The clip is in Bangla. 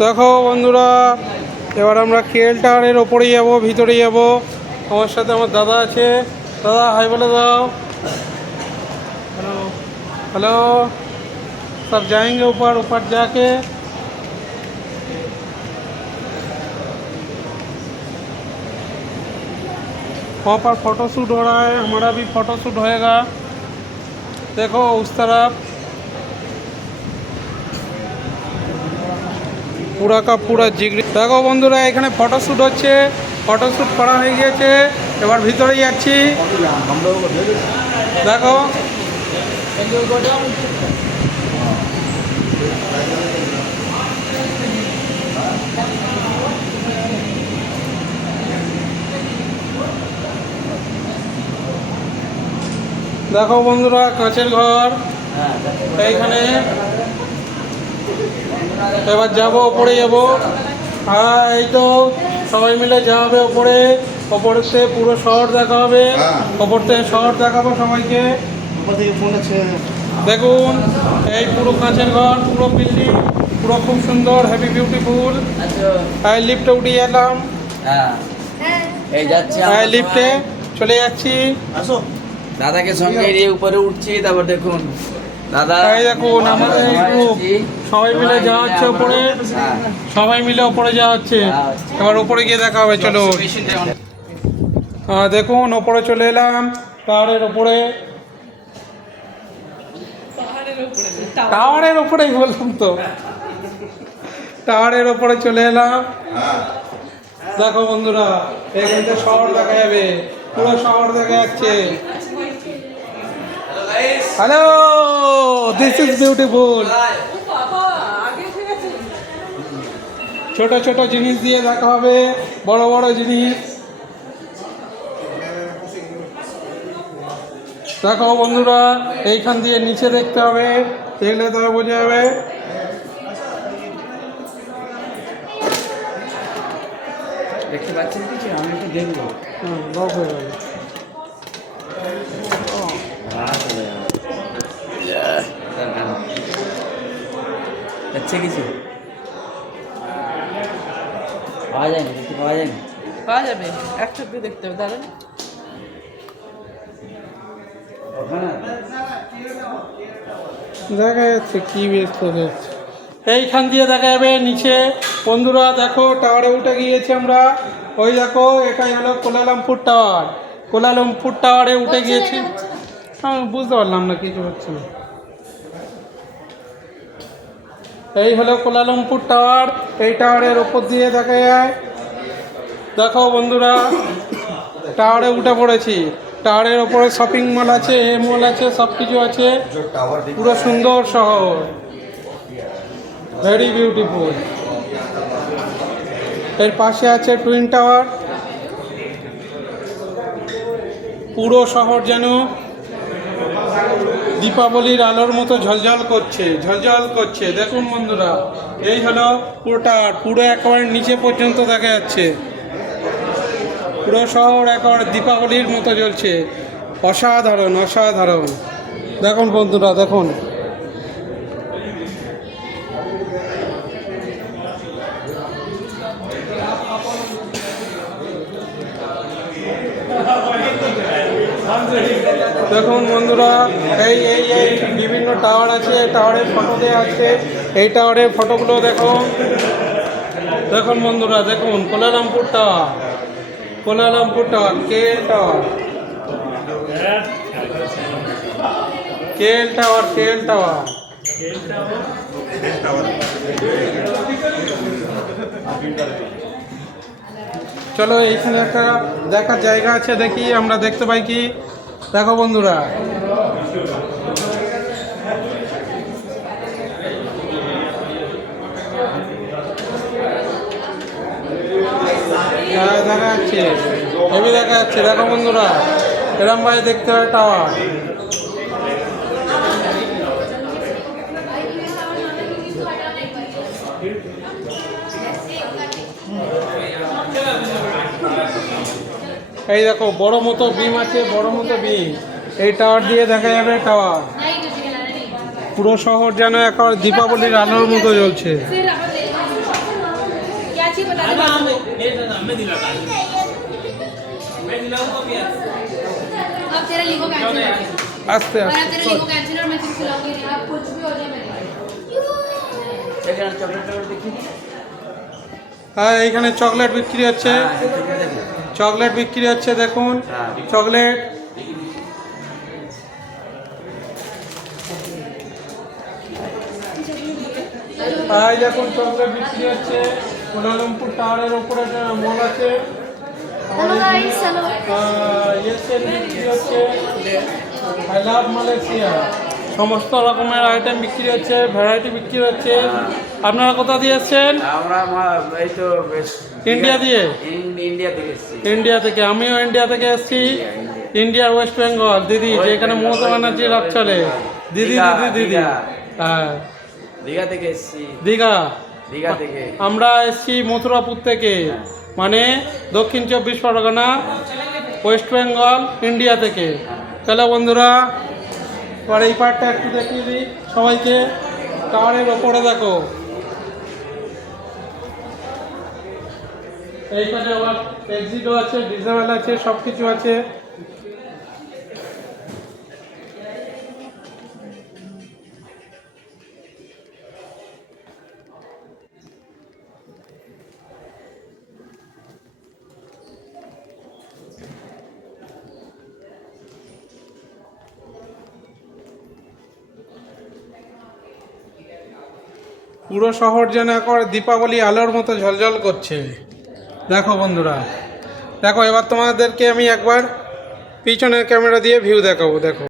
দেখো বন্ধুরা, এবার আমরা কেএল টাওয়ারের ওপরে যাব, ভিতরে যাব। আমার সাথে আমার দাদা আছে। দাদা হাই বলে দাও। Hello hello. सब जाएंगे ऊपर, ऊपर जाके वहाँ पर फ़ोटोशूट हो रहा है, हमारा भी फ़ोटोशूट होएगा। देखो उस तरफ पूरा का पूरा जिगरी। देखो বন্ধুরা, এখানে ফটোশ্যুট হচ্ছে, ফটোশ্যুট করা হয়ে গিয়েছে। এবার ভিতরে যাচ্ছি। দেখো দেখো বন্ধুরা, কাঁচের ঘর এইখানে। এবার যাব, ওপরে যাব। হ্যাঁ, এই তো সবাই মিলে যাওয়া হবে ওপরে। ওপরেতে পুরো শহর দেখা হবে। ওপর থেকে শহর দেখাবো সবাইকে। দেখুন, এই পুরো কাঁচের ঘর, পুরো বিল্ডিং, পুরো খুব সুন্দর, হ্যাপি বিউটিফুল। হ্যাঁ, লিফটে উঠে এলাম। এই যাচ্ছি, হ্যাঁ, লিফটে চলে যাচ্ছি। দাদাকে সঙ্গে নিয়ে উপরে উঠছি। তারপর দেখুন দাদা, এই দেখুন আমাদের এই গ্রুপ, সবাই মিলে যাওয়া হচ্ছে ওপরে। সবাই মিলে ওপরে যাওয়া হচ্ছে। এবার ওপরে গিয়ে দেখা হবে, চলো। দেখুন ওপরে চলে এলাম, টাওয়ারের ওপরে। টাওয়ারের ওপরেই বললাম তো, টাওয়ারের ওপরে চলে এলাম। দেখো বন্ধুরা, এখান থেকে শহর দেখা যাবে, পুরো শহর দেখা যাচ্ছে। Hello, this is beautiful. ছোট ছোট জিনিস দিয়ে দেখা হবে, বড় বড় জিনিস। দেখো বন্ধুরা, এইখান দিয়ে নিচে দেখতে হবে, দেখলে তবে বোঝা যাবে। দেখতে পাচ্ছেন কিছু? আমি একটু দেখবো। লক হয়ে গেল। যাচ্ছে কিছু পাওয়া যায়নি, দেখতে পাওয়া যায়নি। পাওয়া যাবে, একটা দিয়ে দেখতে হবে, দাঁড়ান। দেখা যাচ্ছে কি ব্যস্ত যাচ্ছে, এইখান দিয়ে দেখা যাবে নিচে। বন্ধুরা দেখো, টাওয়ারে উঠে গিয়েছি আমরা। ওই দেখো, এটাই হলো কোলালামপুর টাওয়ার। কোলালামপুর টাওয়ারে উঠে গিয়েছি। আমি বুঝতে পারলাম না, কিছু হচ্ছে না। এই হলো কোলালামপুর টাওয়ার। এই টাওয়ারের ওপর দিয়ে দেখা যায়। দেখো বন্ধুরা, টাওয়ারে উঠে পড়েছি। টাওয়ারের ওপরে শপিং মল আছে, এ মল আছে, সব কিছু আছে। পুরো সুন্দর শহর, ভেরি বিউটিফুল। এর পাশে আছে টুইন টাওয়ার। পুরো শহর যেন দীপাবলির আলোর মতো ঝলঝল করছে, ঝলঝল করছে। দেখুন বন্ধুরা, এই হলো পুরো টাওয়ার, পুরো একেবারে নিচে পর্যন্ত দেখা যাচ্ছে। পুরো শহর একেবারে দীপাবলির মতো জ্বলছে। অসাধারণ, অসাধারণ। দেখুন বন্ধুরা, দেখুন। দেখুন বন্ধুরা, এই এই এই বিভিন্ন টাওয়ার আছে, টাওয়ারের ফটো দেওয়া আছে। এই টাওয়ারের ফটোগুলো দেখুন। দেখুন বন্ধুরা, দেখুন Kuala Lumpur tower, Kuala Lumpur tower, KL tower, KL tower, KL tower. চলো, এইখানে একটা দেখার জায়গা আছে, দেখি আমরা দেখতে পাই কি। দেখো বন্ধুরা, দেখা যাচ্ছে, হেভি দেখা যাচ্ছে। দেখো বন্ধুরা, এরম ভাই দেখতে হয় টাওয়ার। এই দেখো, বড় মতো বিম আছে, বড় মতো বিম। এই টাওয়ার দিয়ে দেখা যাবে টাওয়ার। পুরো শহর যেন এখন দীপাবলির আলোর মতো জ্বলছে। अच्छी बता दे अब तेरा लिखो कैंसिल আস্তে और अब আস্তে तेरा लिखो कैंसिल और मैं तुझे खिलाऊंगी नहीं अब कुछ भी हो जाए मैं এখানে চকলেট দেখি। হ্যাঁ এইখানে চকলেট বিক্রি হচ্ছে, হ্যাঁ, চকলেট দেখি। চকলেট বিক্রি হচ্ছে দেখুন, হ্যাঁ। চকলেট। এই দেখুন চকলেট বিক্রি হচ্ছে, কুয়ালালামপুর টাওয়ারের ওপরে একটা মল আছে। हेलो गाइस हेलो ইয়েসের বিক্রি হচ্ছে, আই লাভ মালয়েশিয়া। সমস্ত রকমের আইটেম বিক্রি হচ্ছে, ভ্যারাইটি বিক্রি হচ্ছে। আপনারা কোথা দিয়ে এসছেন? আমরা এই তো ইন্ডিয়া দিয়ে? ইন্ডিয়া থেকে এসেছি। ইন্ডিয়া থেকে, আমিও ইন্ডিয়া থেকে এসেছি। ইন্ডিয়ার ওয়েস্ট বেঙ্গল দিদি, যেখানে মমতা ব্যানার্জি রাগ চলে। দিদি দীঘা, দিদি দিদি, দীঘা। হ্যাঁ দীঘা থেকে এসেছি। দীঘা। দীঘা থেকে। আমরা এসেছি মথুরাপুর থেকে, মানে দক্ষিণ 24 পরগনা, ওয়েস্ট বেঙ্গল, ইন্ডিয়া থেকে। তাহলে বন্ধুরা এবার এই পার্টটা একটু দেখিয়ে দিই সবাইকে। টাওয়ারের ওপরে দেখো, এইখানে আবার এক্সিটও আছে, ডিজেবল আছে, সব কিছু আছে। পুরো শহর যেন একবার দীপাবলি আলোর মতো ঝলঝল করছে। দেখো বন্ধুরা, দেখো এবার তোমাদেরকে আমি একবার পিছনের ক্যামেরা দিয়ে ভিউ দেখাবো। দেখো